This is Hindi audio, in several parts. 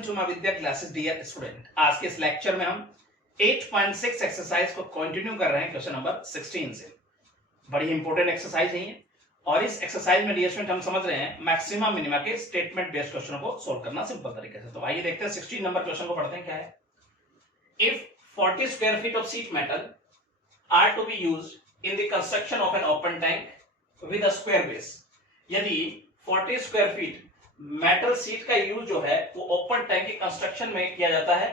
Welcome to my Vidya classes dear student. आज के इस लेक्चर में हम 8.6 एक्सरसाइज को कंटिन्यू कर रहे हैं क्वेश्चन नंबर 16 से। बड़ी इंपॉर्टेंट एक्सरसाइज है ये, और इस एक्सरसाइज में डियर स्टूडेंट हम समझ रहे हैं मैक्सिमा मिनिमा के स्टेटमेंट बेस्ड क्वेश्चनों को सोल्व करना सिंपल तरीके से। तो आइए देखते हैं 16 नंबर क्वेश्चन को पढ़ते हैं। क्या है? If 40 square feet of sheet metal are to be used in the construction of an open tank with a square base, यदि 40 स्क्वायर फीट मेटल सीट का यूज जो है वो ओपन टैंक की कंस्ट्रक्शन में किया जाता है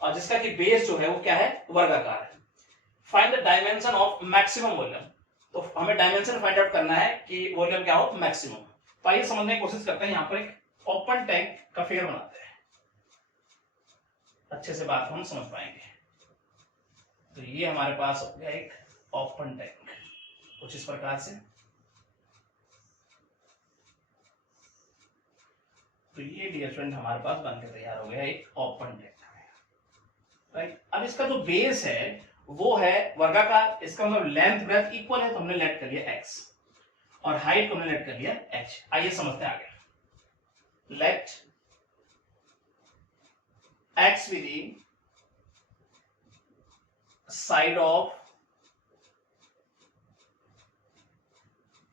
और जिसका कि बेस जो है वो क्या है, वर्गाकार है। Find the dimension of maximum volume. तो हमें डायमेंशन फाइंड आउट करना है कि वॉल्यूम क्या हो, मैक्सिमम। तो आइए समझने की कोशिश करते हैं। यहाँ पर एक ओपन टैंक का फिगर बनाते हैं, अच्छे से बात को हम समझ पाएंगे। तो ये हमारे पास हो गया एक ओपन टैंक कुछ इस प्रकार से। तो ये डियर स्टूडेंट हमारे पास बनकर तैयार हो गया एक ओपन टैंक, राइट। अब इसका जो बेस है वो है वर्गाकार, इसका मतलब लेंथ ब्रेथ इक्वल है, तो हमने लेट कर लिया x और हाइट को हमने लेट कर लिया h। आइए समझते हैं आगे। Let x with the side of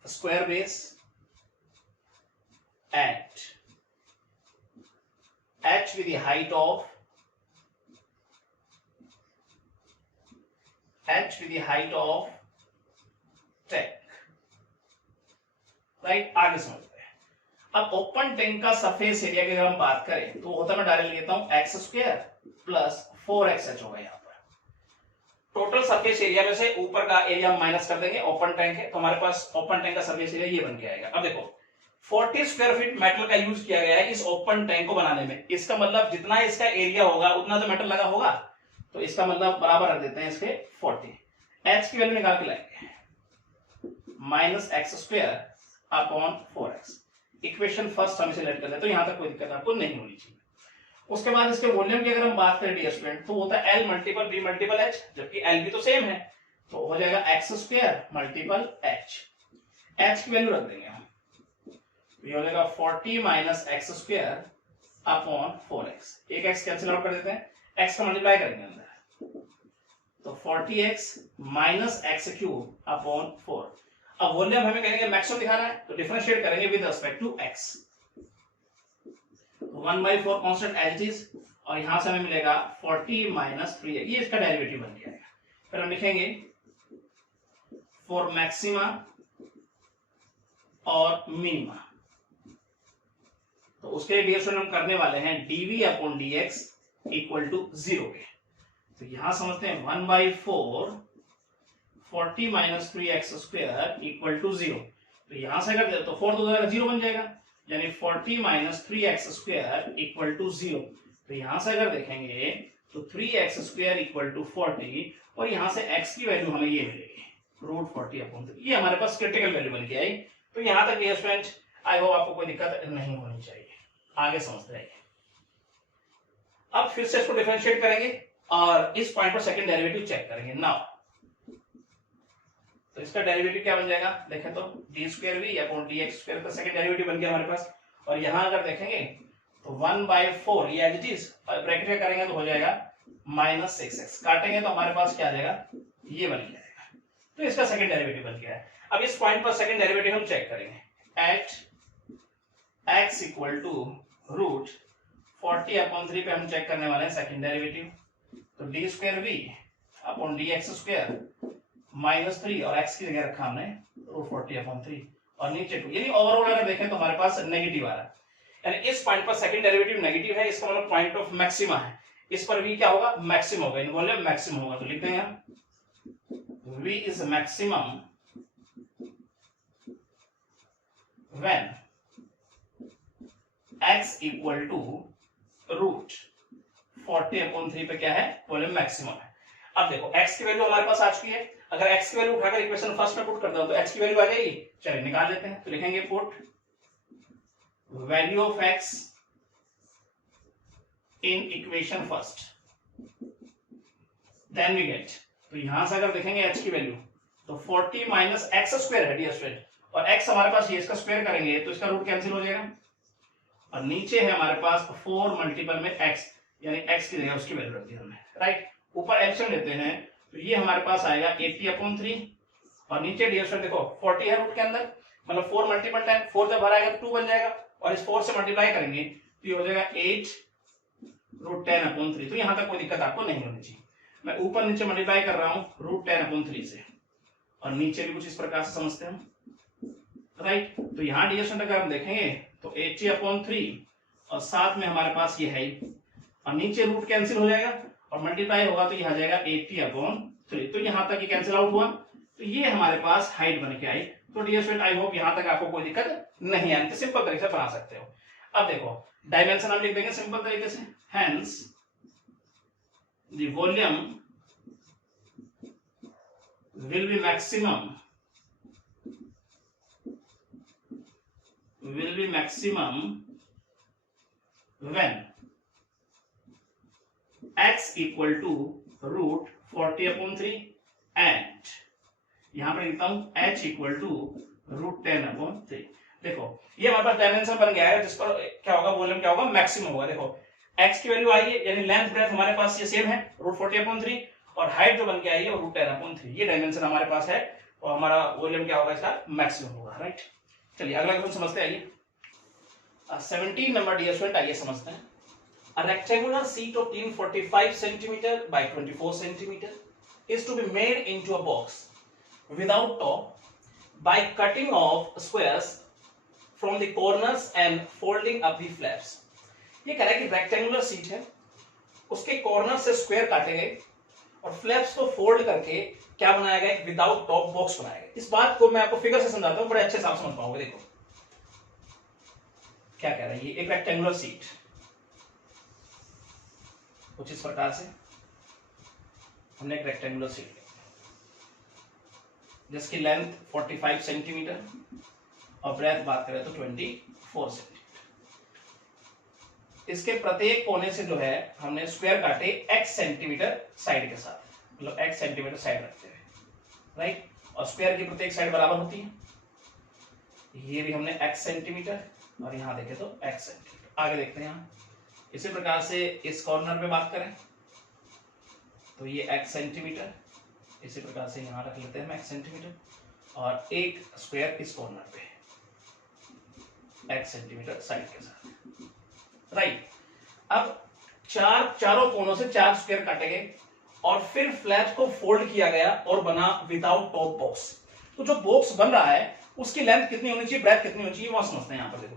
square base at h with the height of tank, right. आगे समझते हैं। अब ओपन टैंक का सरफेस एरिया की अगर हम बात करें तो होता मैं डायरेक्ट लेता हूं एक्स स्क्वायर प्लस 4xh होगा। यहाँ पर टोटल सरफेस एरिया में से ऊपर का एरिया हम माइनस कर देंगे, ओपन टैंक है तो हमारे पास ओपन टैंक का सरफेस एरिया ये बन के आएगा। अब देखो 40 स्क्वायर फीट मेटल का यूज किया गया है इस ओपन टैंक को बनाने में। इसका मतलब जितना इसका एरिया होगा उतना तो मेटल लगा होगा, तो इसका मतलब बराबर रख देते हैं इसके 40। h की वैल्यू निकाल के लाएंगे minus x square upon 4x। Equation first हम इसे लेट कर लेते हैं, तो यहां तक कोई दिक्कत आपको नहीं होनी चाहिए। उसके बाद इसके वॉल्यूम की अगर हम बात करें डियर स्टूडेंट तो होता है l multiple b multiple h, जबकि l भी तो सेम है, तो हो जाएगा एक्स स्क्वायर मल्टीपल h की वैल्यू रख देंगे हम, ये हो जाएगा 40 minus x square upon 4x। एक x कैंसिल आउट कर देते हैं, x का मल्टीप्लाई करेंगे अंदर, तो 40x minus x cube upon 4। अब वॉल्यूम हमें कहेंगे मैक्सिमम दिखाना है, तो डिफरेंशिएट करेंगे with respect to x। 1/4 constant as it is, और यहां से हमें मिलेगा 40 माइनस 3, ये इसका डेरिवेटिव बन जाएगा। फिर हम लिखेंगे फॉर मैक्सिमा और मिनिमा, तो उसके लिए डियर हम करने वाले हैं dv upon dx equal to 0 के। तो यहां समझते हैं 1/4 40 minus 3x square equal to 0। तो यहां से अगर तो 4 तो 0 बन जाएगा, यानी 40 minus 3x square equal to 0। तो यहां से अगर देखेंगे तो 3x स्क्वायर इक्वल टू 40, और यहां से x की वैल्यू हमें ये मिलेगी √40 अपॉन 3। ये हमारे पास क्रिटिकल वैल्यू बन के आई। तो यहां तक डियर स्टूडेंट आई होप आपको कोई दिक्कत नहीं होनी चाहिए। आगे समझते रहिए। अब फिर से इसको डिफरेंशिएट करेंगे और इस पॉइंट पर सेकंड डेरिवेटिव चेक करेंगे। नाउ तो इसका डेरिवेटिव क्या बन जाएगा, देखें तो d square v upon d x square का सेकंड डेरिवेटिव बन गया हमारे पास। और यहां अगर देखेंगे तो 1/4 ये एज इट इज, ब्रैकेट में करेंगे तो हो जाएगा माइनस 6x, काटेंगे तो हमारे पास क्या आ जाएगा, ये बन जाएगा। तो इसका सेकंड डेरिवेटिव बन गया है। अब इस पॉइंट पर सेकंड डेरिवेटिव हम चेक करेंगे at x equal to √40 upon 3 पे हम चेक करने वाले हैं सेकंड डेरिवेटिव। तो d square v upon d x square minus 3, और x की जगह रखा हमने √40 अपॉन 3, और नीचे 2। यानी ओवरऑल अगर देखें तो हमारे पास नेगेटिव आ रहा है, यानी इस पॉइंट पर सेकंड डेरिवेटिव नेगेटिव है, इसका मतलब पॉइंट ऑफ मैक्सिमा है। इस पर v क्या होगा, मैक्सिमम होगा, इन वॉल्यूम मैक्सिमम होगा। तो लिखते हैं v is maximum when x equal to √40 upon 3 पे क्या है, वॉल्यूम मैक्सिमम है। अब देखो x की वैल्यू हमारे पास आ चुकी है, अगर x की वैल्यू उठाकर इक्वेशन फर्स्ट में पुट कर दो तो x की वैल्यू आ जाएगी। चलिए निकाल लेते हैं। तो लिखेंगे put value of x in equation first, then we get. तो यहां से अगर देखेंगे h की वैल्यू तो 40 माइनस एक्स स्क्वायर है डियर स्टूडेंट, और x हमारे पास ये इसका स्क्वायर करेंगे तो इसका रूट कैंसिल हो जाएगा, और नीचे है हमारे पास 4 मल्टीपल में x, यानी x की जगह उसकी वैल्यू रख दी हमने, राइट। ऊपर एलसीएम लेते हैं तो ये हमारे पास आएगा 80/3 और नीचे ds देखो 40 है रूट के अंदर, मतलब 4 मल्टीपल 10, 4 जब भरा आएगा तो 2 बन जाएगा और इस 4 से मल्टीप्लाई करेंगे तो ये हो जाएगा 8√10/3। तो यहां तक कोई दिक्कत आपको नहीं होनी चाहिए। मैं ऊपर नीचे मल्टीप्लाई कर रहा हूं √10/3 से और नीचे भी कुछ इस प्रकार से समझते हैं, राइट। तो यहाँ ds अगर हम देखेंगे तो 80/3 और साथ में हमारे पास ये है और नीचे रूट कैंसिल हो जाएगा और मल्टीप्लाई होगा तो ये आ जाएगा 80/3। तो यहां तक ये कैंसिल आउट हुआ, तो ये हमारे पास हाइट बन के आई। तो डियर स्टूडेंट आई होप यहां तक आपको कोई दिक्कत नहीं आनी, तो सिंपल तरीके से बना सकते हो। अब देखो डायमेंशन हम लिख देंगे सिंपल तरीके से, hence the volume will be maximum when x equal to √40/3 and यहां पर लिखता हूं h equal to √10/3। देखो ये हमारे पास डायमेंशन बन गया है जिस पर क्या होगा, वॉल्यूम क्या होगा, मैक्सिमम होगा। देखो x की वैल्यू आई है, यानी लेंथ ब्रेथ हमारे पास ये सेम है √40/3 और हाइट जो बन के आई है वो √10/3। ये डायमेंशन हमारे पास है और हमारा वॉल्यूम क्या होगा, इसका मैक्सिमम होगा, राइट। चलिए अगला क्वेश्चन समझते हैं। आइए 17 नंबर डियर स्टूडेंट, आइए समझते हैं। A rectangular sheet of 1045 centimeter by 24 centimeter is to be made into a box without top by cutting off squares from the corners and folding up the flaps। ये कह रहा है कि रेक्टेंगुलर शीट है, उसके कॉर्नर से स्क्वायर काटे गए और फ्लैप्स को फोल्ड करके क्या बनाया गया, विदाउट टॉप बॉक्स बनाया गया। इस बात को मैं आपको फिगर से समझाता हूं, बड़े अच्छे से आप समझ पाओगे। देखो क्या कह रहा है, ये एक रेक्टेंगुलर शीट कुछ इस प्रकार से, हमने एक रेक्टेंगुलर शीट ली जिसकी लेंथ 45 सेंटीमीटर और ब्रेथ बात करें तो 24 सेंटीमीटर। इसके प्रत्येक कोने से जो है हमने स्क्वायर काटे x सेंटीमीटर साइड के साथ, मतलब x सेंटीमीटर साइड रखते हुए, राइट। और स्क्वायर की प्रत्येक साइड बराबर होती है, ये भी हमने x सेंटीमीटर और यहां देखें तो x सेंटीमीटर। आगे देखते हैं यहां इसी प्रकार से इस कॉर्नर पे बात करें तो ये x सेंटीमीटर, इसी प्रकार से यहां रख लेते हैं हम x सेंटीमीटर और एक स्क्वायर इस कॉर्नर पे x सेंटीमीटर साइड के साथ, राइट। अब चारों कोनों से 4 स्क्वायर काटे गए और फिर फ्लैप्स को फोल्ड किया गया और बना विदाउट टॉप बॉक्स। तो जो बॉक्स बन रहा है उसकी लेंथ कितनी होनी चाहिए, ब्रेथ कितनी होनी चाहिए, वो समझते हैं। यहां पर देखो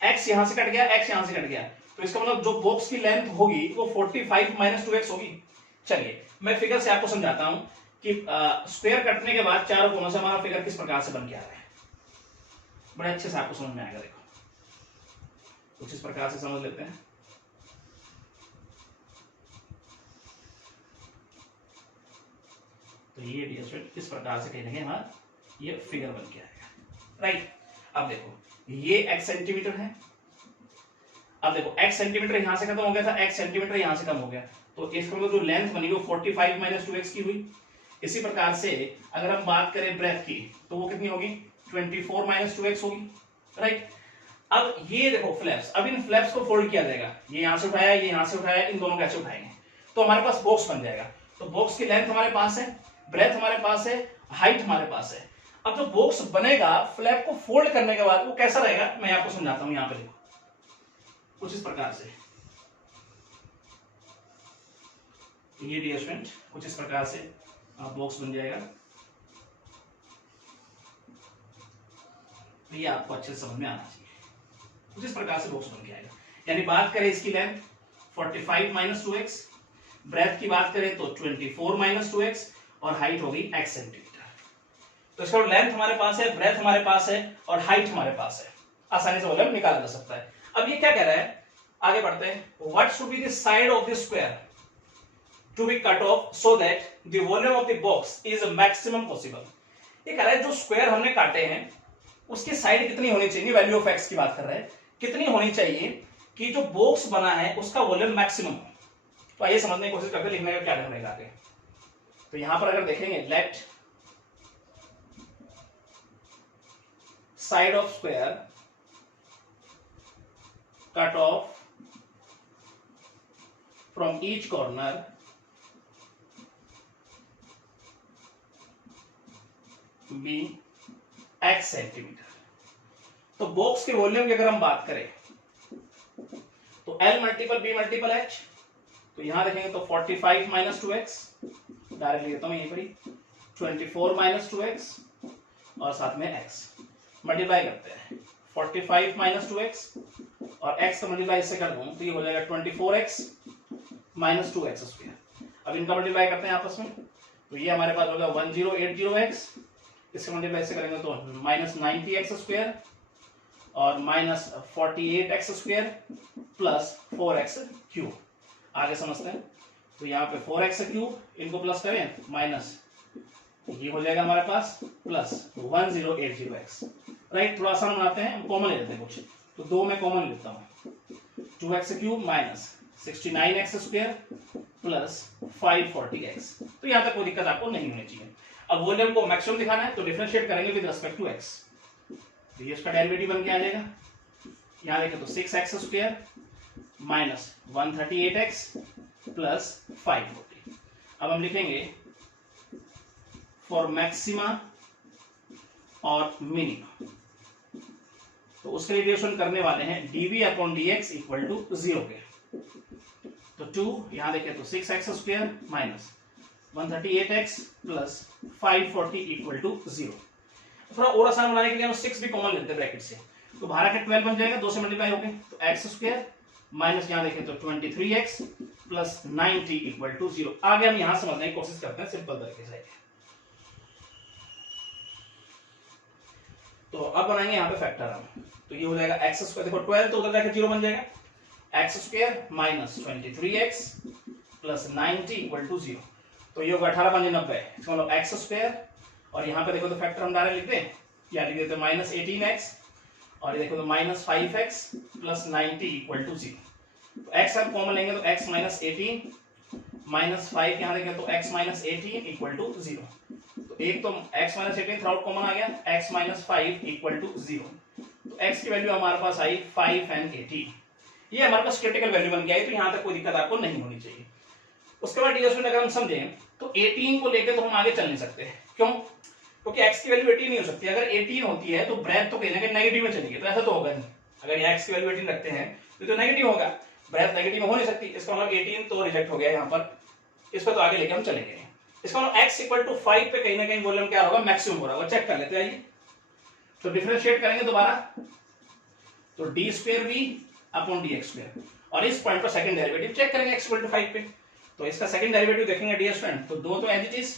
x यहां से कट गया, x यहां से कट गया, तो इसका मतलब जो बॉक्स की लेंथ होगी वो 45 - 2x होगी। चलिए मैं फिगर से आपको समझाता हूं कि स्क्वायर कटने के बाद चारों कोनों से हमारा फिगर किस प्रकार से बन के आ रहा है, बड़े अच्छे से आपको समझ में आएगा। देखो कुछ इस प्रकार से समझ लेते हैं। तो ये डियर स्टूडेंट इस प्रकार से कहेंगे हमारा ये फिगर बन के आएगा, राइट। अब देखो ये x सेंटीमीटर है, अब देखो x सेंटीमीटर यहां से खत्म हो गया था, x सेंटीमीटर यहां से कम हो गया, तो इसका मतलब जो लेंथ बनी वो 45 - 2x की हुई। इसी प्रकार से अगर हम बात करें ब्रेथ की तो वो कितनी होगी, 24 - 2x होगी, राइट। अब ये देखो फ्लैप्स, अब इन फ्लैप्स को फोल्ड किया जाएगा, ये यहां से उठाया, ये यहां से उठाया, इन दोनों को ऐसे उठाएंगे तो हमारे पास बॉक्स बन जाएगा। तो बॉक्स की लेंथ हमारे पास है, ब्रेथ हमारे पास है, हाइट हमारे पास है। अब जो बॉक्स बनेगा फ्लैप को फोल्ड करने के बाद वो कैसा रहेगा, मैं आपको समझाता हूं। यहां पे देखो कुछ इस प्रकार से, ये डियर स्टूडेंट कुछ इस प्रकार से बॉक्स बन जाएगा। तो ये आपको अच्छे से समझ में आना चाहिए, कुछ इस प्रकार से बॉक्स बन के आएगा। यानी बात करें इसकी लेंथ 45 - 2x, ब्रेथ की बात करें तो 24 - 2x और हाइट होगी x सेंटीमीटर। तो इसका लेंथ हमारे पास है, ब्रेथ हमारे पास है और हाइट हमारे पास है, आसानी से वॉल्यूम निकाला जा सकता है। अब ये क्या कह रहा है, आगे बढ़ते हैं। What should be the side of the square to be cut off so that the volume of the box is maximum possible. ये कह रहा है जो स्क्वायर हमने काटे हैं उसकी साइड कितनी होनी चाहिए, वैल्यू ऑफ एक्स की बात कर रहे हैं, कितनी होनी चाहिए कि जो बॉक्स बना है उसका वॉल्यूम मैक्सिमम हो। तो आइए समझने की कोशिश करते हैं, लिखने का क्या ढंग रहेगा आगे। तो यहां पर अगर देखेंगे let side of square cut off from each corner be x centimetre. तो बॉक्स के वॉल्यूम की अगर हम बात करें तो L multiple B multiple H, तो यहां देखेंगे तो 45 माइनस 2x, डायरेक्ट लेता हूं यहीं पर ही 24 माइनस 2x और साथ में x मल्टीप्लाई करते हैं 45 माइनस 2x और x का मल्टीप्लाई इससे कर दूं तो ये हो जाएगा 24x माइनस 2x स्क्वायर। अब इनका मल्टीप्लाई करते हैं आपस में, तो ये हमारे पास होगा 1080x, इससे मल्टीप्लाई से करेंगे तो माइनस 90x स्क्वायर और minus 48x square plus 4x cube. आगे समझते हैं, तो यहाँ पे 4x क्यूब इनको प्लस करें माइनस ये हो जाएगा हमारे पास प्लस 1080x, राइट। थोड़ा आसान बनाते हैं, कॉमन ले लेते हैं कुछ, तो दो में कॉमन लेता हूँ 2x cube minus 69x square plus 540x। तो यहाँ तक कोई दिक्कत आपको नहीं होनी चाहिए। अब वॉल्यूम को मैक्सिमम दिखाना है तो डिफरेंशिएट करेंगे विद रिस्पेक्ट टू x, तो ये इसका डेरिवेटिव बन के आ जाएगा। यहाँ देखें तो 6x square minus 138x plus 540। अब हम लिखेंगे फॉर मैक्सिमा और मिनिमा, तो उसके लिए डिविजन करने वाले हैं dv upon dx equal to 0 के। तो 2 यहां देखें तो 6x square minus 138x plus 540 equal to 0। थोड़ा और आसान बनाने के लिए हम 6 भी कॉमन लेते हैं ब्रैकेट से, तो बाहर के 12 बन जाएगा, 2 से मल्टीप्लाई हो गए तो x स्क्वायर माइनस यहां देखें तो 23x प्लस 90 इक्वल टू 0। आगे हम यहां समझने की कोशिश करते हैं सिंपल तरीके से। तो अब बनाएंगे यहाँ पे फैक्टर हम, तो ये हो जाएगा x स्क्वायर, देखो 12 तो उधर जाकर 0 बन जाएगा, x square minus 23x plus 90 equal to 0। तो ये होगा 18 पंजे 90, इसका मतलब x स्क्वायर और यहाँ पे देखो तो फैक्टर हम डायरेक्ट लिखते हैं, या लिख देते हैं माइनस 18x और ये देखो तो minus 5x plus 90 equal to 0। तो x हम कॉमन लेंगे तो x माइनस 18 माइनस 5 यहाँ देखें तो x माइनस 18 इक्वल टू 0। तो एक तो x माइनस 18 थ्राउट कॉमन आ गया, x माइनस 5 इक्वल टू 0। तो x की वैल्यू हमारे पास आई 5 and 18, ये हमारे पास क्रिटिकल वैल्यू बन के आई, तो यहाँ तक कोई दिक्कत आपको नहीं होनी चाहिए। उसके बाद डिस्प्लेसमेंट अगर हम समझें तो 18 को लेकर तो हम आगे चल नहीं सकते, क्यों? क्योंकि x की वैल्यू 18 नहीं हो सकती। अगर 18 होती है तो ब्रेथ तो कहीं ना कहीं नेगेटिव में चलेगी, तो ऐसा तो होगा नहीं। अगर यहाँ x की वैल्यू 18 रखते हैं तो नेगेटिव होगा, ब्रेथ नेगेटिव में हो नहीं सकती। इसका मतलब 18 तो रिजेक्ट हो गया यहाँ पर, इस पर तो आगे लेके हम चलेंगे। इसका मतलब x इक्वल टू 5 पे कहीं ना कहीं वॉल्यूम क्या होगा, मैक्सिमम हो रहा है, वो चेक कर लेते हैं। आइए तो डिफरेंशिएट करेंगे दोबारा, तो d square v upon d x square, और इस पॉइंट पर सेकंड डेरिवेटिव चेक करेंगे x इक्वल टू 5 पे, तो इसका सेकंड डेरिवेटिव देखेंगे डी स्क्वायर, तो दो तो एज इट इज,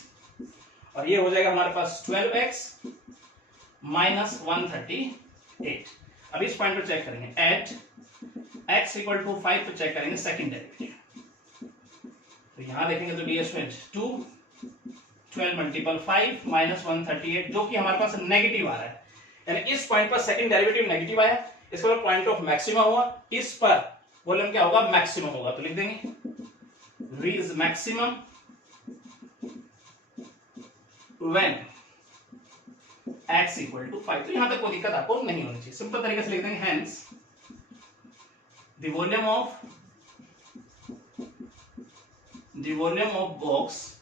और ये हो जाएगा हमारे पास 12x माइनस 138। अब इस पॉइंट पर चेक करेंगे एट x इक्वल टू 5 पे चेक करेंगे सेकंड डेरिवेटिव, तो यहां देखेंगे तो डी स्क्वायर 2 12 मल्टीपल 5 माइनस 138, जो कि हमारे पास नेगेटिव आ रहा है, यानी इस पॉइंट पर सेकंड डेरिवेटिव नेगेटिव आया, इसका मतलब पॉइंट ऑफ मैक्सिमा हुआ, इस पर वॉल्यूम क्या होगा, मैक्सिमम होगा। तो लिख देंगे V is maximum when x equal to 5। तो यहां तक कोई दिक्कत आपको नहीं होनी चाहिए, सिंपल तरीके से लिख देंगे hence the volume of box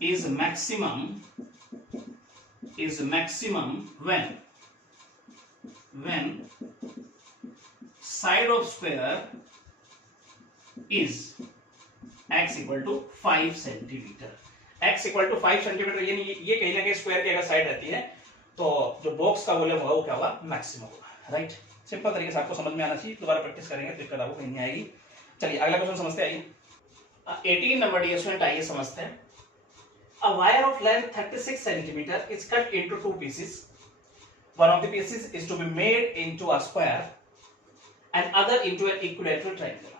is maximum when side of square is x equal to 5 centimetre. x equal to 5 centimetre, ये कहीं ना कहीं स्क्वायर की अगर साइड रहती है तो जो बॉक्स का वॉल्यूम होगा वो क्या होगा, मैक्सिमम होगा, राइट। सिंपल तरीके से आपको समझ में आना चाहिए, दोबारा प्रैक्टिस करेंगे तो दिक्कत आपको कहीं नहीं आएगी। चलिए अगला क्वेश्चन समझते हैं। 18 नंबर डी स्टूडेंट, आइए समझते हैं। A wire of length 36 centimeter is cut into two pieces. One of the pieces is to be made into a square and other into an equilateral triangle.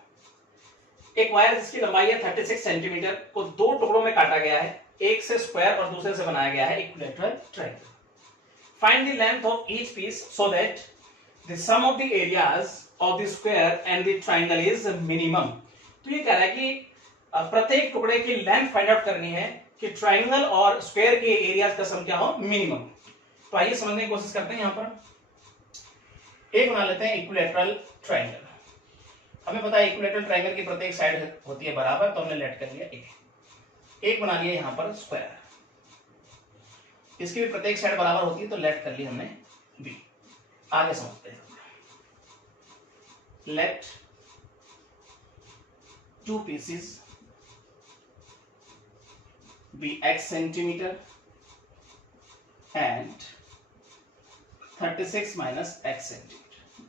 एक वायर जिसकी लंबाई है 36 सेंटीमीटर को दो टुकड़ों में काटा गया है, एक से स्क्वायर और दूसरे से बनाया गया है equilateral triangle. Find the length of each piece so that the sum of the areas of the square and the triangle is minimum. तो ये कह रहा है कि प्रत्येक टुकड़े की लेंथ फाइंड आउट करनी है कि ट्रायंगल और स्क्वायर के एरियाज का सम क्या हो, मिनिमम। तो आइए समझने की कोशिश करते हैं। यहाँ पर एक बना लेते हैं इक्विलैटरल ट्रायंगल। हमें पता है इक्विलैटरल ट्रायंगल की प्रत्येक साइड होती है बराबर, तो हमने लेट कर लिया ए। एक बना लिया यहां पर स्क्वायर, इसकी भी प्रत्येक साइड बराबर होती है, तो लेट कर लिया हमने बी। आगे समझते हैं। Let two pieces be x centimetre and 36 minus x centimetre.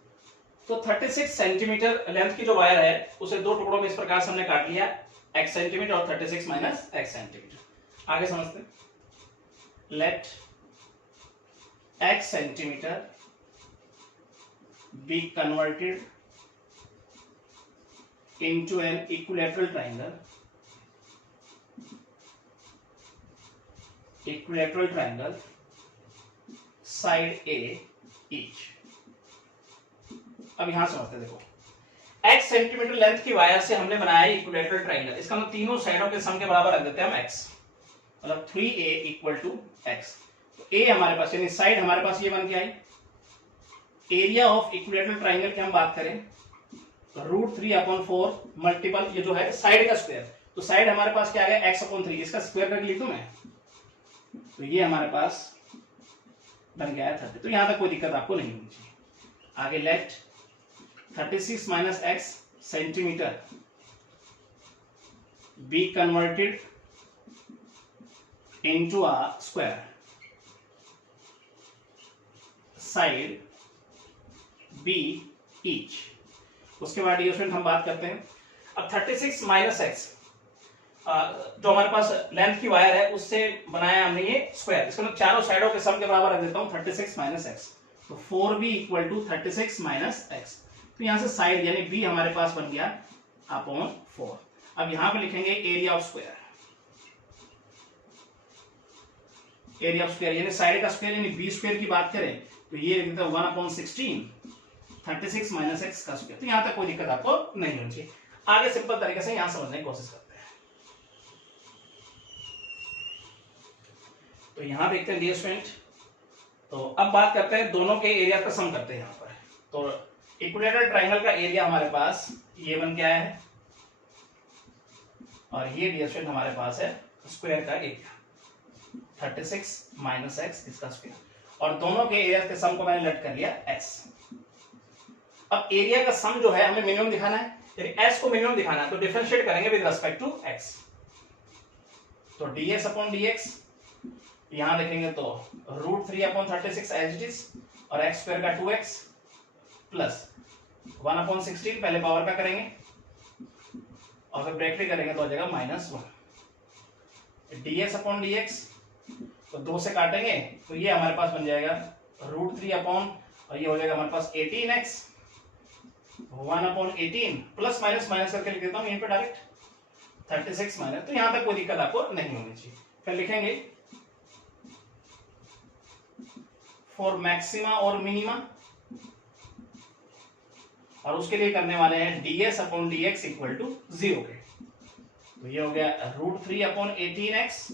तो 36 सेंटीमीटर लेंथ की जो वायर है उसे दो टुकड़ों में इस प्रकार से हमने काट लिया, x सेंटीमीटर और 36 माइनस x सेंटीमीटर। आगे समझते हैं। Let x centimetre be converted into an equilateral triangle, side A each। अब यहां समझते हैं। देखो x सेंटीमीटर लेंथ की वायर से हमने बनाया है इक्विलैटरल ट्रायंगल। इसका मतलब तीनों साइडों के सम के बराबर रख देते हैं हम x, मतलब 3a इक्वल टू x। तो a हमारे पास यानी साइड हमारे पास ये बन के आई। एरिया ऑफ इक्विलैटरल ट्रायंगल की हम बात करें तो √3/4 मल्टीपल ये जो है साइड का स्क्वायर, तो साइड हमारे पास क्या आ गया x/3, इसका स्क्वायर करके लिख दूं मैं, तो ये हमारे पास बन गया है 30। तो यहां तक कोई दिक्कत आपको नहीं होनी चाहिए। आगे let 36 minus x centimetre be converted into a square side be each. उसके बाद ये स्टूडेंट हम बात करते हैं। अब 36 माइनस एक्स जो हमारे पास लेंथ की वायर है उससे बनाया हमने ये स्क्वायर, इसको मैं चारों साइडों के सम के बराबर रख देता हूं 36 माइनस एक्स, तो 4b equal to 36 minus x. तो यहां से साइड यानी b हमारे पास बन गया अपॉन 4। अब यहां पे लिखेंगे area of square, area of square यानी साइड का स्क्वायर यानी b स्क्वायर की बात करें तो ये लिख देते हैं 1/16 36 माइनस एक्स का स्क्वायर। तो यहां तक कोई दिक्कत आपको नहीं होनी चाहिए। आगे सिंपल तरीके से यहां समझने की कोशिश करते हैं। तो यहां देखते हैं डियर स्टूडेंट, तो अब बात करते हैं दोनों के एरिया का सम करते हैं यहां पर। तो इक्विलैटरल ट्रायंगल का एरिया हमारे पास ये बन के आया है और ये डियर स्टूडेंट हमारे पास है स्क्वायर का एरिया 36 माइनस एक्स इसका स्क्वायर, और दोनों के एरिया के सम को मैंने लेट कर लिया x। अब एरिया का सम जो है हमें मिनिमम दिखाना है, यानी s को मिनिमम दिखाना है, तो डिफरेंशिएट करेंगे विद रिस्पेक्ट टू x। तो ds अपॉन dx यहां देखेंगे तो √3/36 एज इट इज और x स्क्वायर का 2x प्लस 1/16 पहले पावर का करेंगे और फिर ब्रैकेट करेंगे तो आ जाएगा -1। ds अपॉन dx तो 2 से काटेंगे तो ये हमारे पास बन जाएगा √3 अपॉन और ये हो जाएगा हमारे पास 18x 1/18 प्लस माइनस माइनस करके लिख देता हूं यहीं पे डायरेक्ट 36 माइनस। तो यहां तक कोई दिक्कत आपको नहीं होनी चाहिए। फिर लिखेंगे फॉर मैक्सिमा और मिनिमा, और उसके लिए करने वाले हैं ds upon dx equal to 0 के। तो ये हो गया √3/18x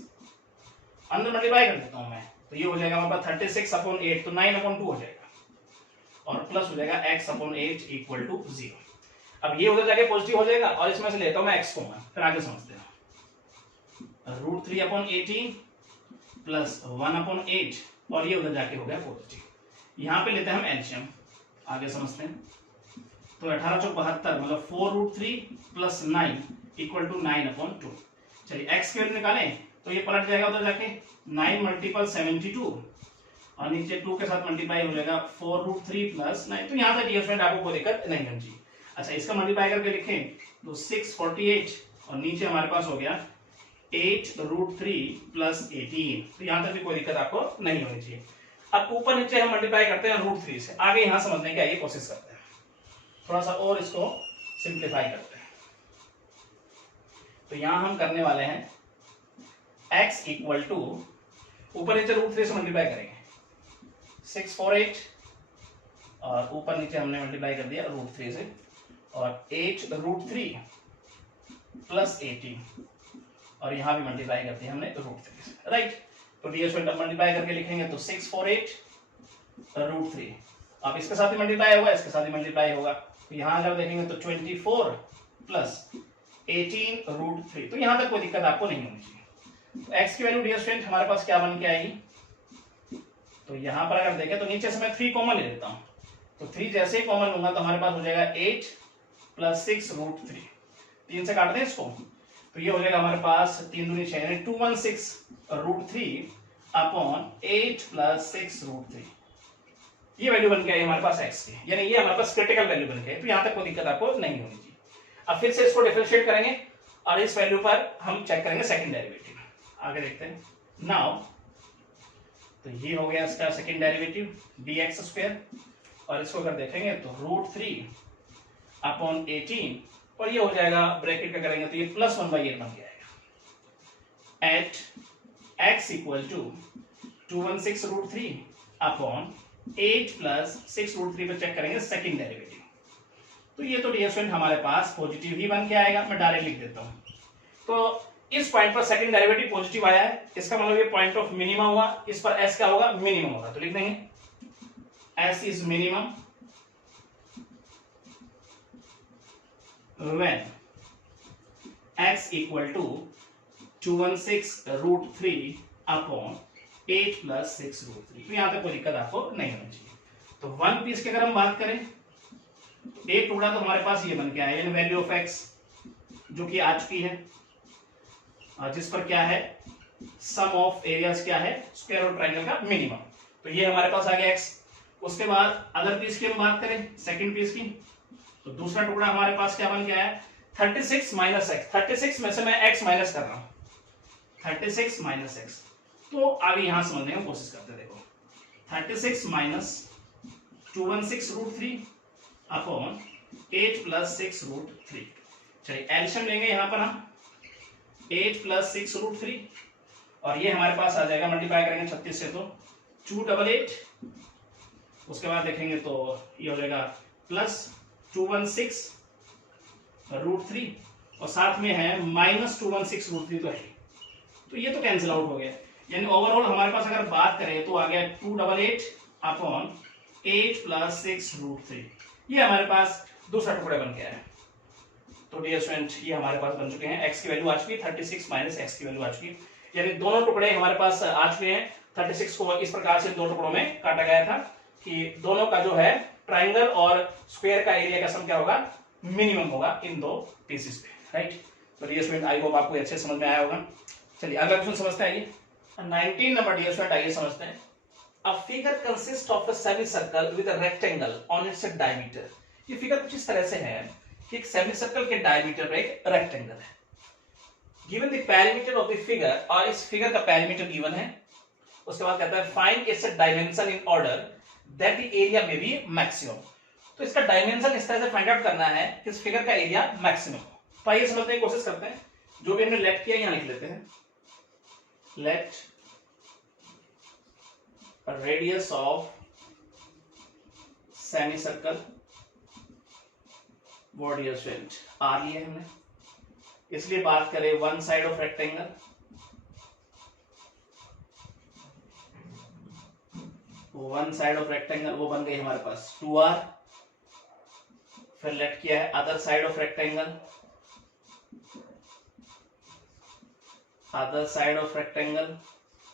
अंदर मल्टीप्लाई कर देता हूं मैं, तो ये हो जाएगा हमारे पास 36/8 तो 9/2 हो जाएगा और प्लस हो जाएगा x/8 इक्वल टू 0। अब ये उधर जाके पॉजिटिव हो जाएगा और इसमें से लेता हूं मैं x को मैं, फिर आगे समझते हैं। √3/18 प्लस 1/8 और ये उधर जाके हो गया पॉजिटिव। यहां पे लेते हैं हम एलसीएम, आगे समझते हैं। तो 18 चौक 72 मतलब 4√3 प्लस 9 इक्वल टू 9/2। चलिए x की वैल्यू निकालें तो ये पलट जाएगा उधर जाके 9 मल्टीपल 72 और नीचे 2 के साथ मल्टीप्लाई हो जाएगा 4√3 प्लस 9। तो यहां तक ये स्टूडेंट आपको कोई दिक्कत नहीं होनी चाहिए। अच्छा इसका मल्टीप्लाई करके लिखें तो 648 और नीचे हमारे पास हो गया 8√3 प्लस 18। तो यहां तक भी कोई दिक्कत आपको नहीं होनी चाहिए। अब ऊपर नीचे हम मल्टीप्लाई करते हैं √3 से, आगे यहां समझने की आइए कोशिश करते हैं, थोड़ा सा और इसको सिंप्लीफाई करते हैं। तो यहां हम करने वाले हैं x इक्वल टू ऊपर नीचे √3 से मल्टीप्लाई करेंगे 648 और ऊपर नीचे हमने मल्टीप्लाई कर दिया √3 से और 8√3 प्लस 18 और यहां भी मल्टीप्लाई कर दिया हमने √3 से, राइट। तो ds मल्टीप्लाई करके लिखेंगे तो 648 √3 अब इसके साथ ही मल्टीप्लाई होगा, इसके साथ ही मल्टीप्लाई होगा, तो यहां अगर देखेंगे तो 24 प्लस 18√3, तो यहां तक कोई दिक्कत आपको नहीं होनी चाहिए। तो एक्स की वैल्यू डियर स्टूडेंट हमारे पास क्या बन के आएगी, तो यहां पर अगर देखें तो नीचे से मैं 3 कॉमन ले लेता हूं, तो 3 जैसे ही कॉमन लूंगा तो हमारे पास हो जाएगा 8 प्लस 6√3, 3 से काट दें इसको, तो ये हो जाएगा हमारे पास 3 दूनी 6 यानी 216√3 अपॉन 8 प्लस 6√3, ये वैल्यू बन के आई हमारे पास x की, यानी ये हमारे पास क्रिटिकल वैल्यू बन के आई, तो यहां तक कोई दिक्कत आपको नहीं होनी चाहिए। अब फिर से इसको डिफरेंशिएट करेंगे और इस वैल्यू पर हम चेक करेंगे सेकंड डेरिवेटिव, आगे देखते हैं। नाउ तो ये हो गया इसका सेकंड डेरिवेटिव dx², और इसको अगर देखेंगे तो √3 अपॉन 18, और ये हो जाएगा ब्रैकेट का करेंगे तो ये +1/8 बन जाएगा at x equal to 216√3 upon 8 plus 6√3 पे चेक करेंगे सेकंड डेरिवेटिव, तो ये तो डियर स्टूडेंट हमारे पास पॉजिटिव ही बन के आएगा, मैं डायरेक्ट लिख देता हूं। तो इस पॉइंट पर सेकंड डेरिवेटिव पॉजिटिव आया है, इसका मतलब ये पॉइंट ऑफ मिनिमम हुआ, इस पर s क्या होगा, मिनिमम होगा, तो लिख देंगे s is minimum when x equal to 216√3 upon 8 plus 6√3, तो यहां तक कोई दिक्कत आपको नहीं होनी चाहिए। तो वन पीस की अगर हम बात करें तो एक टुकड़ा तो हमारे पास ये बन के आया, यानी वैल्यू ऑफ x जो कि आ चुकी है, जिस पर क्या है सम ऑफ एरियाज क्या है स्क्वायर रूट ट्रायंगल का मिनिमम, तो ये हमारे पास आ गया x। उसके बाद अदर पीस की हम बात करें सेकंड पीस की, तो दूसरा टुकड़ा हमारे पास क्या बन के आया 36 माइनस एक्स, 36 में से मैं x माइनस कर रहा हूं, 36 माइनस एक्स, तो आगे यहां समझने की कोशिश करते हैं। देखो 36 माइनस 216√3 अपॉन 8 प्लस 6√3, चलिए एल्शियम लेंगे यहां पर हम 8 प्लस 6√3, और ये हमारे पास आ जाएगा मल्टीप्लाई करेंगे 36 से तो 288, उसके बाद देखेंगे तो ये हो जाएगा प्लस 216√3 और साथ में है माइनस 216√3, तो है, तो ये तो कैंसिल आउट हो गया, यानी ओवरऑल हमारे पास अगर बात करें तो आ गया 288 अपॉन 8 प्लस 6√3, ये हमारे पास दूसरा टुकड़ा बन गया है। तो डियर स्टूडेंट ये हमारे पास बन चुके हैं, x की वैल्यू आ चुकी है 36 माइनस x की वैल्यू आ चुकी है, यानी दोनों टुकड़े हमारे पास आ चुके हैं। 36 को इस प्रकार से दो टुकड़ों में काटा गया था कि दोनों का जो है ट्राइंगल और स्क्वायर का एरिया का सम क्या होगा, मिनिमम होगा इन दो पीसेस पे, राइट। तो डियर स्टूडेंट आई होप आपको अच्छे समझ में आया होगा। चलिए अगला क्वेश्चन समझते हैं, आइए 19 नंबर डियर स्टूडेंट, आइए समझते हैं। A figure consists of a semicircle with a rectangle on its diameter। ये फिगर कुछ इस तरह से है कि एक सेमीसर्कल के डायमीटर पे एक रेक्टेंगल है। Given the perimeter of the figure, और इस फिगर का पेरीमीटर गिवन है, उसके बाद कहता है find its dimension in order that the area में बी मैक्सिमम। तो इसका डायमेंशन इस तरह से फाइंड आउट करना है कि इस फिगर का एरिया मैक्सिमम हो। तो आइए समझने की कोशिश करते हैं, जो भी हमने लेट किया यहां लिख लेते हैं, late radius of semicircle, what is it, r लिए हमने, इसलिए बात करें one side of rectangle, one side of rectangle वो बन गई हमारे पास 2r, फिर लेट किया है other side of rectangle, other side of rectangle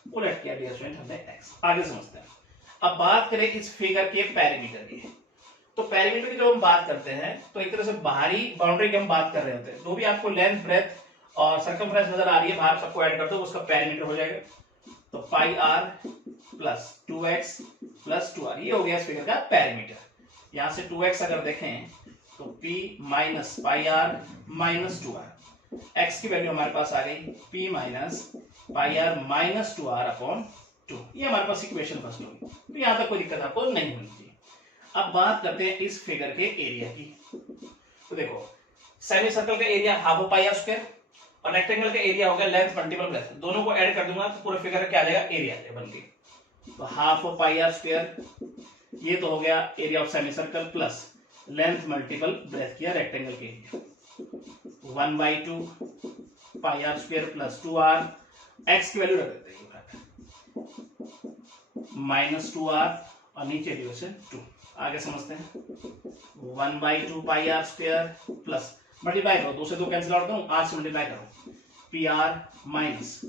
वो लेट किया डियर स्टूडेंट हमने x। आगे समझते हैं, अब बात करें इस फिगर के पेरीमीटर की, तो पेरीमीटर की जब हम बात करते हैं तो एक तरह से बाहरी बाउंड्री की हम बात कर रहे होते हैं, जो भी आपको लेंथ ब्रेथ और सर्कमफ्रेंस नजर आ रही है बाहर सबको ऐड कर दो, उसका पेरीमीटर हो जाएगा तो पाई r plus 2x plus 2r, ये हो गया इस फिगर का पेरीमीटर। यहां से 2x अगर देखें तो p minus pi r minus 2r, x की वैल्यू हमारे पास आ गई p minus pi r minus 2r upon 2, ये हमारे पास इक्वेशन फर्स्ट होगी, तो यहां तक कोई दिक्कत आपको नहीं होनी चाहिए। अब बात करते हैं इस फिगर के एरिया की, तो देखो सेमी सर्कल का area half of pi r square और रेक्टेंगल का एरिया हो गया लेंथ मल्टीपल ब्रेथ, दोनों को ऐड कर दूंगा तो पूरे फिगर क्या आ जाएगा, एरिया बन गई, तो half of pi r square, ये तो हो गया area of semi circle plus length multiple breadth किया रेक्टेंगल के area, 1/2 pi r square plus 2r, x की वैल्यू रख देते हैं माइनस 2r और नीचे डिविजन 2, आगे समझते हैं। 1/2 pi r square plus multiply करो, 2 से 2 कैंसिल आउट करूं, आर से मल्टीप्लाई करो, p r minus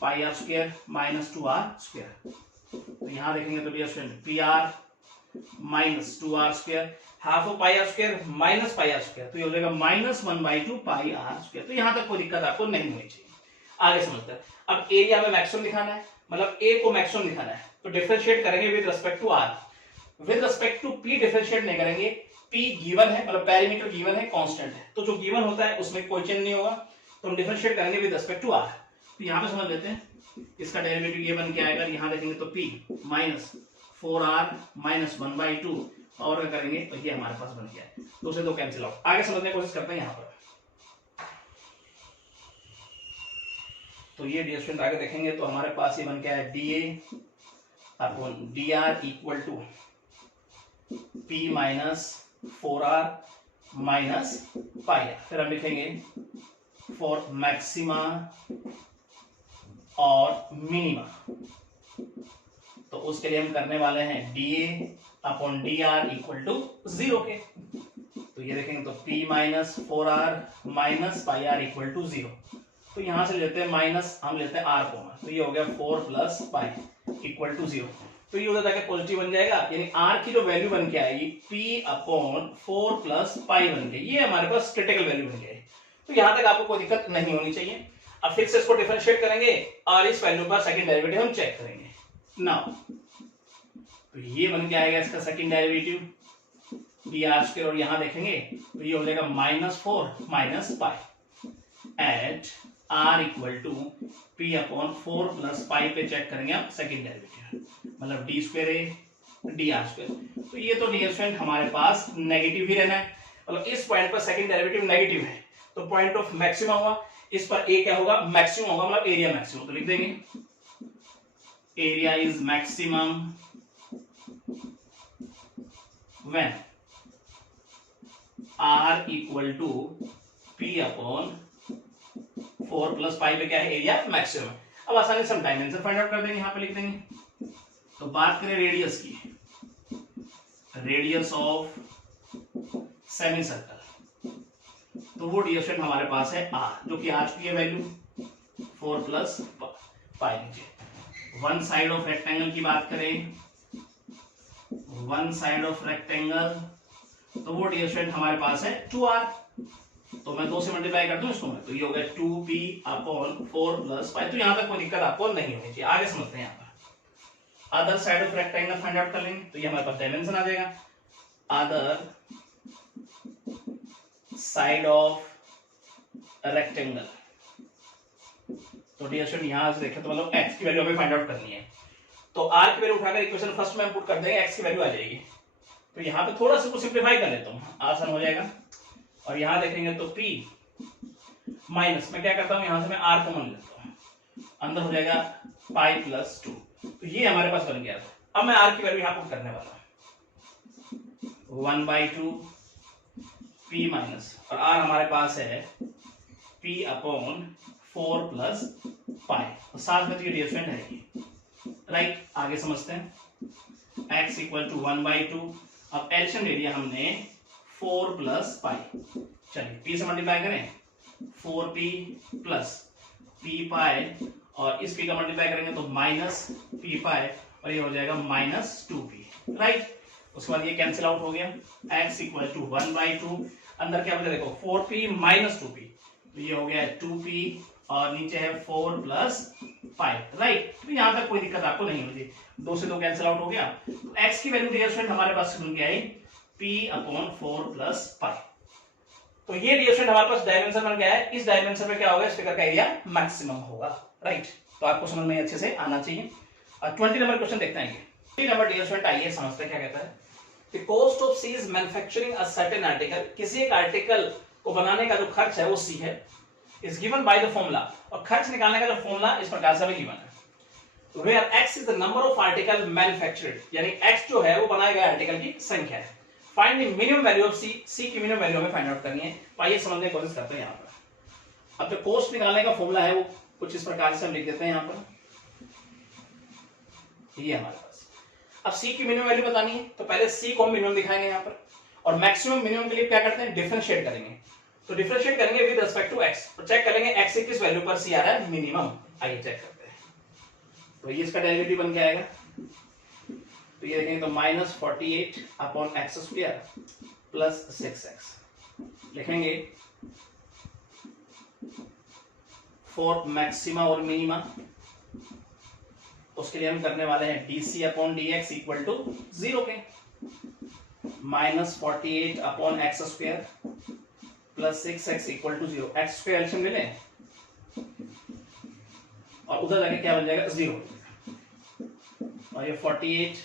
pi r square minus 2r square. तो यहां देखेंगे तो dear student p r minus 2r square, half of pi r square minus pi r square, तो ये हो जाएगा -1/2 पाई आर स्क्वायर। तो यहां तक कोई दिक्कत आपको नहीं होनी चाहिए। आगे समझते हैं। अब एरिया में मैक्सिमम दिखाना है, मतलब ए को मैक्सिमम दिखाना है, तो डिफरेंशिएट करेंगे with respect to r. With respect to p differentiate नहीं करेंगे, पी गिवन है, मतलब पेरीमीटर गिवन है, कांस्टेंट है, तो जो गिवन होता है उसमें कोई चेंज नहीं होगा, तो हम डिफरेंशिएट करेंगे विद रिस्पेक्ट टू आर। तो यहां पे समझ लेते हैं, इसका डेरिवेटिव ये बन के आएगा, यहां देखेंगे तो p माइनस 4r माइनस 1/2 और क्या करेंगे तो ये हमारे पास बन गया है, 2 से 2 कैंसिल आउट। आगे समझने की कोशिश करते हैं यहां पर। तो ये डियर स्टूडेंट आगे देखेंगे तो हमारे पास ये बन गया है dA upon dr equal to p minus 4r minus pi r. फिर हम लिखेंगे फॉर मैक्सिमा और मिनिमा, तो उसके लिए हम करने वाले हैं dA upon dr equal to 0 के। तो ये देखेंगे तो p minus 4r minus pi r equal to 0। तो यहां से लेते हैं माइनस, हम लेते हैं r कॉमन, तो ये हो गया 4 प्लस पाई इक्वल टू 0। तो ये उधर जाके पॉजिटिव बन जाएगा, यानी r की जो वैल्यू बन के आएगी p अपॉन 4 प्लस पाई बन गई, ये हमारे पास क्रिटिकल वैल्यू बन गई। तो यहां तक आपको कोई दिक्कत नहीं होनी चाहिए। अब फिर से इसको डिफरेंशिएट करेंगे और इस वैल्यू का सेकंड डेरिवेटिव हम चेक करेंगे नाउ। तो ये बन के आएगा इसका सेकंड डेरिवेटिव dr स्क्वायर, और यहां देखेंगे तो ये हो जाएगा -4 minus pi at r equal to p upon 4 plus pi पे चेक करेंगे हम सेकंड डेरिवेटिव, मतलब d स्क्वायर है dr स्क्वायर। तो ये तो डियर स्टूडेंट हमारे पास नेगेटिव ही रहना है, मतलब इस पॉइंट पर सेकंड डेरिवेटिव नेगेटिव है, तो पॉइंट ऑफ मैक्सिमम हुआ, इस पर a क्या होगा मैक्सिमम होगा, मतलब एरिया मैक्सिमम। तो लिख देंगे area is maximum when r equal to p upon 4 plus pi पे क्या है एरिया मैक्सिमम। अब आसानी से हम डायमेंशन फाइंड आउट कर देंगे, यहां पे लिख देंगे। तो बात करें रेडियस की, रेडियस ऑफ सेमी सर्कल, तो वो डियर स्टूडेंट हमारे पास है r, जो कि r की है वैल्यू 4 प्लस पाई। नीचे वन साइड ऑफ रेक्टेंगल की बात करें, वन साइड ऑफ रेक्टेंगल, तो वो डियर स्टूडेंट हमारे पास है 2r, तो मैं 2 से मल्टीप्लाई कर दूं इसको मैं, तो ये हो गया 2p अपॉन 4 प्लस पाई। तो यहां तक कोई दिक्कत आपको नहीं होनी चाहिए। आगे समझते हैं, यहां पर other side of rectangle find out कर लेंगे, तो ये हमारे पास डायमेंशन आ जाएगा, अदर साइड ऑफ रेक्टेंगल। तो डियर स्टूडेंट यहां से देखें तो मतलब x की वैल्यू हमें फाइंड आउट करनी है, तो r की वैल्यू उठाकर इक्वेशन फर्स्ट में हम पुट कर देंगे, x की वैल्यू आ जाएगी। तो यहां पे थोड़ा सा कुछ सिंपलीफाई कर लेता हूं, आसान हो जाएगा। और यहां देखेंगे तो p माइनस मैं क्या करता हूं, यहां से मैं r कॉमन लेता हूं, अंदर हो जाएगा पाई प्लस 2। तो ये हमारे पास बन गया। अब मैं r की वैल्यू यहां पुट करने वाला हूं, 1/2 p माइनस, और r हमारे पास है p अपॉन 4 प्लस पाई, और साथ में तो ये डिफरेंट है, राइट। आगे समझते हैं, x इक्वल टू 1/2, अब एलसीएम ले लिया हमने 4 प्लस पाई, चलिए p से मल्टीप्लाई करें 4p प्लस p पाई, और इस p का मल्टीप्लाई करेंगे तो माइनस p पाई, और ये हो जाएगा -2p, राइट। उसके बाद ये कैंसिल आउट हो गया, x इक्वल टू 1/2, अंदर क्या बचा देखो 4p माइनस 2p, तो ये हो गया 2p, और नीचे है 4 प्लस पाई, राइट। तो यहां तक कोई दिक्कत आपको नहीं होगी, 2 से 2 कैंसिल आउट हो गया। तो x की वैल्यू डियर स्टूडेंट हमारे पास बन के आई p अपॉन 4 प्लस पाई। तो ये डियर स्टूडेंट हमारे पास डायमेंशन बन गया है, इस डायमेंशन में क्या होगा, इस फिगर का एरिया मैक्सिमम होगा, राइट। तो आपको समझ में अच्छे से आना चाहिए। और 20 नंबर क्वेश्चन देखते हैं, 20 नंबर डियर स्टूडेंट आइए समझते हैं क्या कहता है। The cost of C is manufacturing a certain article, किसी एक आर्टिकल को बनाने का जो खर्च है वो C है, is given by the formula, और खर्च निकालने का जो फॉर्मूला इस प्रकार से हमें गिवन है, where x is the number of article manufactured, यानी x जो है वो बनाए गए आर्टिकल की संख्या है। Find the minimum value of C, C की मिनिमम वैल्यू हमें फाइंड आउट करनी है। तो आइए समझने की कोशिश करते हैं। यहाँ पर अब जो कॉस्ट निकालने का फॉर्मूला है वो कुछ इस प्रकार से हम लिख देते हैं यहाँ पर, ये हमारे पास। अब सी की मिनिमम वैल्यू बतानी है तो पहले सी को हम मिनिमम दिखाएंगे यहाँ पर, और मैक्सिमम मिनिमम के लिए क्या करते हैं, डिफरेंशिएट करेंगे। तो डिफरेंशिएट करेंगे विद रिस्पेक्ट टू एक्स, तो चेक करेंगे एक्स की किस वैल्यू पर सी आ रहा है मिनिमम। आइए चेक करते हैं। तो ये इसका डेरिवेटिव बन के आएगा, तो ये देखेंगे तो -48 upon x square plus 6x लिखेंगे फॉर मैक्सिमा और मिनिमा। उसके लिए हम करने वाले हैं dc upon dx equal to 0 के, -48 upon x square plus 6x equal to 0। X square LCM ले लें और उधर जाके क्या बन जाएगा 0, और ये 48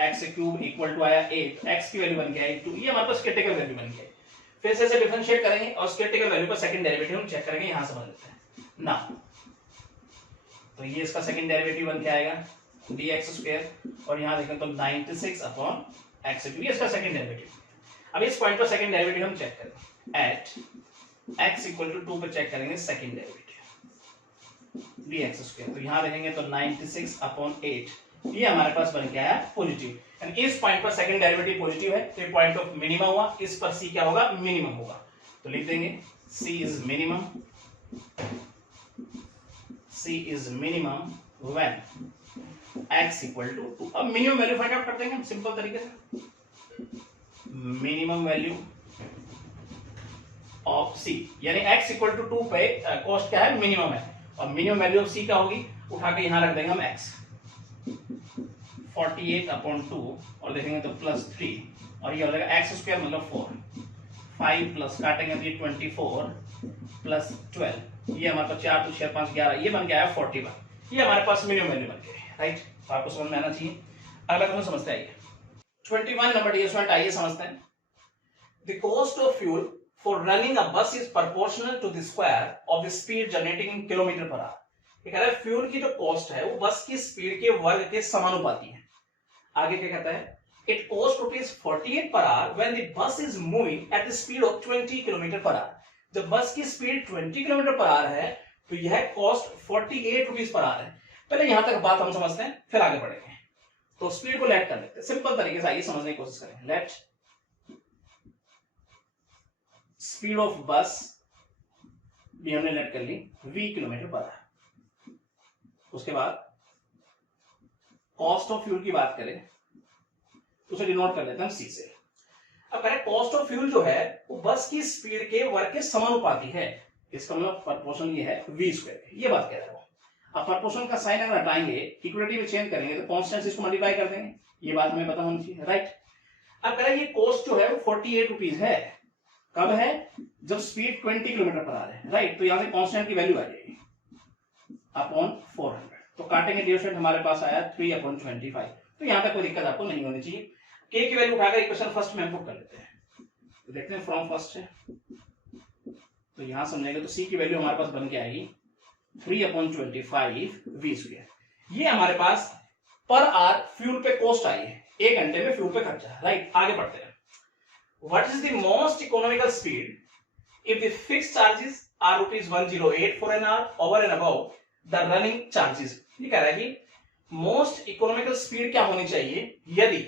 एक्स क्यूब इक्वल टू आया 8, एक्स की वैल्यू बन गया 2, ये हमारे पास क्रिटिकल वैल्यू बन गई। फिर से डिफरेंशिएट करेंगे और क्रिटिकल वैल्यू पर सेकंड डेरिवेटिव हम चेक करेंगे, यहां समझ लेते हैं ना। तो ये इसका सेकंड डेरिवेटिव बन के आएगा dx स्क्वायर, और यहां देखें तो 96 अपॉन एक्स क्यूब, ये इसका सेकंड डेरिवेटिव। अब इस पॉइंट पर सेकंड डेरिवेटिव हम चेक करेंगे, एट x इक्वल टू 2 पर चेक करेंगे सेकंड डेरिवेटिव dx स्क्वायर। तो यहां देखेंगे तो 96 अपॉन 8, ये हमारे पास बन के आया पॉजिटिव, यानी इस पॉइंट पर सेकंड डेरिवेटिव पॉजिटिव है, तो ये पॉइंट ऑफ मिनिमम हुआ, इस पर c क्या होगा मिनिमम होगा। तो लिख देंगे c is minimum, c is minimum when x equal to 2। अब मिनिमम वैल्यू फाइंड आउट कर देंगे हम सिंपल तरीके से, मिनिमम वैल्यू ऑफ c, यानी x इक्वल टू 2 पे कॉस्ट क्या है मिनिमम है, और मिनिमम वैल्यू ऑफ c क्या होगी, उठा के यहां रख देंगे हम x 48 अपॉन 2, और देखेंगे तो प्लस 3, और ये हो जाएगा एक्स स्क्वायर मतलब 4, 5 प्लस काटेंगे तो ये 24 प्लस 12, ये हमारे पास 4 2 6 5 11, ये बन के आया 41। ये हमारे पास मिनिमम वैल्यू बन गई, राइट। तो आपको समझ में आना चाहिए। अगला क्वेश्चन समझते हैं, 21 नंबर डी स्टूडेंट, आइए समझते हैं। The cost of fuel for running a bus is proportional to the square of the speed generating in kilometre per hour. ये कह रहा है फ्यूल की जो कॉस्ट है वो बस की स्पीड के वर्ग के समानुपाती है। आगे क्या कहता है, it cost ₹48 per hour when the bus is moving at the speed of 20 kilometre per our. जब बस की स्पीड 20 किलोमीटर पर आवर है तो यह कॉस्ट ₹48 पर आवर है। पहले यहां तक बात हम समझते हैं, फिर आगे बढ़ेंगे। तो स्पीड को लेट कर लेते हैं सिंपल तरीके से, आइए समझने की कोशिश करें। लेट स्पीड ऑफ बस भी हमने लेट कर ली v किलोमीटर पर आवर। उसके बाद कॉस्ट ऑफ फ्यूल की बात करें तो उसे डिनोट कर लेते हैं सी से। अब कह रहे कॉस्ट ऑफ फ्यूल जो है वो बस की स्पीड के वर्ग के समानुपाती है, इसका मतलब प्रोपोर्शन ये है v स्क्वायर, ये बात कह रहा है वो। अब प्रोपोर्शन का साइन अगर हटाएंगे, इक्वलिटी में चेंज करेंगे तो कांस्टेंट इसको मल्टीप्लाई कर देंगे, ये बात हमें पता होनी चाहिए, राइट। अब कह रहा है ये कॉस्ट जो है वो ₹48 है, कब है, जब स्पीड 20 किलोमीटर पर आ रहा है, राइट। तो यहां से कांस्टेंट की वैल्यू आ जाएगी अपॉन 400, तो काटेंगे डिफरेंट, हमारे पास आया 3/25। तो यहां तक कोई दिक्कत आपको नहीं होनी चाहिए। k की वैल्यू उठाकर इक्वेशन फर्स्ट में हम पुट कर लेते हैं, तो देखते हैं फ्रॉम फर्स्ट से, तो यहां समझेंगे तो c की वैल्यू हमारे पास बन के आएगी 3/25 v स्क्वायर। ये हमारे पास पर आवर फ्यूल पे कॉस्ट आई है, 1 घंटे में फ्यूल पे खर्चा, राइट। आगे बढ़ते हैं। What is the most economical speed if the fixed charges are ₹108 for an hour over and above the running charges. ये कह रहा है कि मोस्ट इकोनॉमिकल स्पीड क्या होनी चाहिए यदि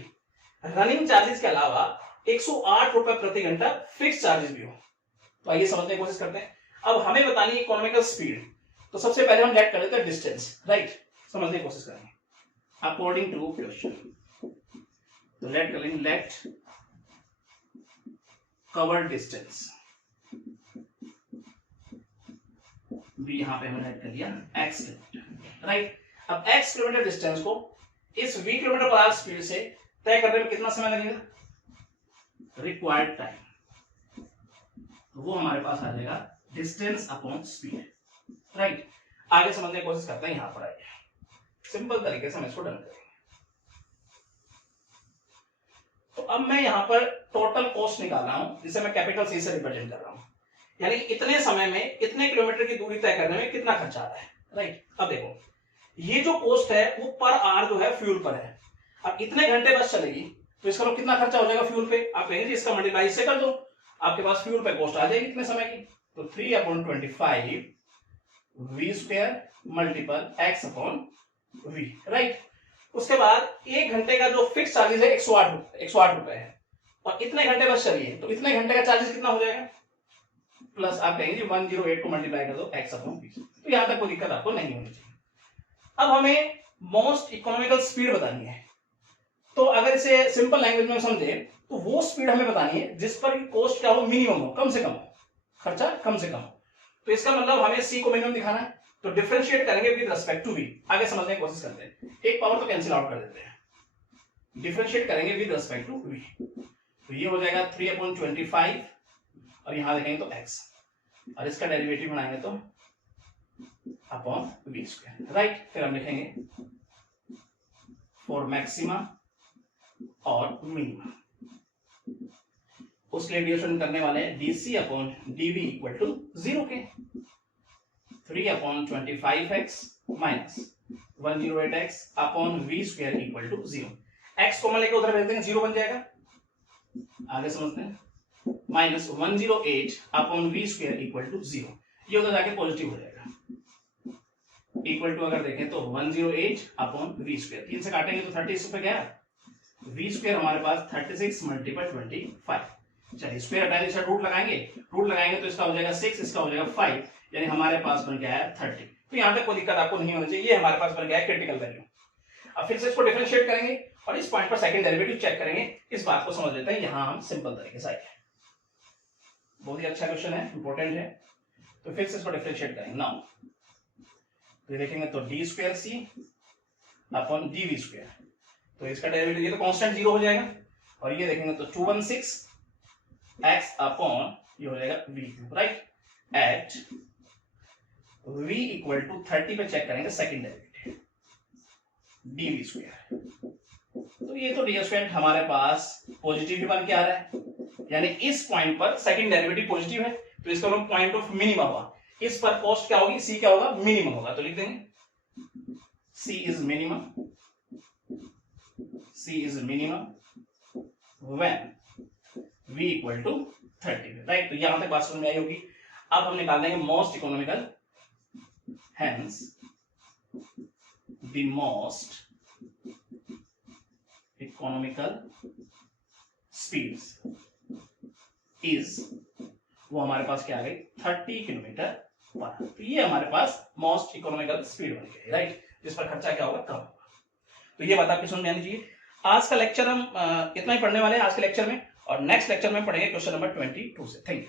रनिंग चार्जेस के अलावा 108 रुपए प्रति घंटा फिक्स चार्जेस भी हो। तो आइए समझने की कोशिश करते हैं। अब हमें बतानी है इकोनॉमिकल स्पीड, तो सबसे पहले हम लेट कर लेते हैं डिस्टेंस, राइट। समझने की कोशिश करेंगे अकॉर्डिंग टू क्वेश्चन। तो लेट कर लेंगे, लेट कवर डिस्टेंस भी यहां पे हमने ऐड कर दिया x किलोमीटर, राइट। अब x किलोमीटर डिस्टेंस को इस v kilometre per our speed से तय करने में कितना समय लगेगा, रिक्वायर्ड टाइम, वो हमारे पास आ जाएगा डिस्टेंस अपॉन स्पीड, राइट। आगे समझने की कोशिश करते हैं, यहां पर आइए सिंपल तरीके से हम इसको डन करेंगे। तो अब मैं यहां पर टोटल कॉस्ट निकाल रहा हूं, जिसे मैं कैपिटल सी से रिप्रेजेंट कर रहा हूं, यानी इतने समय में इतने किलोमीटर की दूरी तय करने में कितना खर्चा आ रहा है, राइट। अब देखो ये जो कॉस्ट है वो पर आवर जो है फ्यूल पर है। अब इतने घंटे बस चलेगी तो इसका मतलब कितना खर्चा हो जाएगा फ्यूल पे, आप कहेंगे इसका मल्टीप्लाई से कर दो, आपके पास फ्यूल पे कॉस्ट आ जाएगी इतने समय की। तो 3/25 v square multiple x upon v, right. उसके बाद 1 घंटे का जो फिक्स चार्जेस है 108 रुपए है, और इतने घंटे बस चलिए, तो इतने घंटे का चार्जेस कितना हो जाएगा, प्लस आप कहेंगे 108 को मल्टीप्लाई कर दो x अपॉन v। तो यहां तक कोई दिक्कत आपको नहीं होनी चाहिए। अब हमें मोस्ट इकोनॉमिकल स्पीड बतानी है, तो अगर इसे सिंपल लैंग्वेज में समझे तो वो स्पीड हमें बतानी है जिस पर कॉस्ट क्या हो, मिनिमम हो, कम से कम हो, खर्चा कम से कम हो। तो इसका मतलब हमें c को मिनिमम दिखाना है, तो डिफरेंशिएट करेंगे विद रिस्पेक्ट टू v। आगे समझने की कोशिश करते हैं, एक पावर तो कैंसिल आउट कर देते हैं, डिफरेंशिएट करेंगे विद रिस्पेक्ट टू v। तो ये हो जाएगा 3/25 और यहां देखेंगे तो x, और इसका डेरिवेटिव बनाएंगे तो अपॉन v स्क्वायर, राइट। फिर हम लिखेंगे फॉर मैक्सिमा और मिनिमा, उसके लिए डिविजन करने वाले हैं dc upon dv equal to 0 के 3/25x minus 108x upon v square equal to 0। x common लेके उधर भेज देंगे, 0 बन जाएगा। आगे समझते हैं, minus 108 upon v square equal to 0, ये उधर जाके पॉजिटिव हो जाएगा, इक्वल टू अगर देखें तो 108 अपॉन v स्क्वायर, 3 से काटेंगे तो 30 रुपए गया, v स्क्वायर हमारे पास 36 मल्टीप्लाई 25। चलिए स्क्वायर हटाने से रूट लगाएंगे, रूट लगाएंगे तो इसका हो जाएगा 6, इसका हो जाएगा 5, यानी हमारे पास बन गया है 30। तो यहां तक कोई दिक्कत आपको नहीं होनी चाहिए, ये हमारे पास बन गया है क्रिटिकल वैल्यू। अब फिर से इसको डिफरेंशिएट करेंगे और इस पॉइंट पर सेकंड डेरिवेटिव चेक करेंगे। इस बात को समझ लेते हैं, यहां हम सिंपल तरीके से आएंगे, बहुत ही अच्छा क्वेश्चन है, इंपॉर्टेंट है। तो फिर से इसको डिफरेंशिएट करेंगे नाउ, तो देखेंगे तो d square c upon d v square, तो इसका डेरिवेटिव ये तो कांस्टेंट 0 हो जाएगा, और ये देखेंगे तो 216 x अपॉन ये हो जाएगा v cube, right, at v equal to 30 पे चेक करेंगे सेकंड डेरिवेटिव dv स्क्वायर। तो ये तो डी स्क्वायर हमारे पास पॉजिटिव भी बन के आ रहा है, यानी इस पॉइंट पर सेकंड डेरिवेटिव पॉजिटिव है, तो इसका मतलब पॉइंट ऑफ मिनिमम हुआ। इस पर कॉस्ट क्या होगी, c क्या होगा, मिनिमम होगा, तो लिख देंगे c is minimum, c is minimum when v equal to 30, right. तो यहां तक बात समझ में आई होगी। अब हम निकाल देंगे most economical, hence the most economical speeds is, वो हमारे पास क्या आ गई 30 किलोमीटर पर आवर। तो ये हमारे पास मोस्ट इकोनॉमिकल स्पीड बन गई, राइट, जिस पर खर्चा क्या होगा, कम होगा। तो ये बात आपकी समझ में आनी चाहिए। आज का लेक्चर हम इतना ही पढ़ने वाले हैं आज के लेक्चर में, और नेक्स्ट लेक्चर में पढ़ेंगे क्वेश्चन नंबर 22 से। Thank you.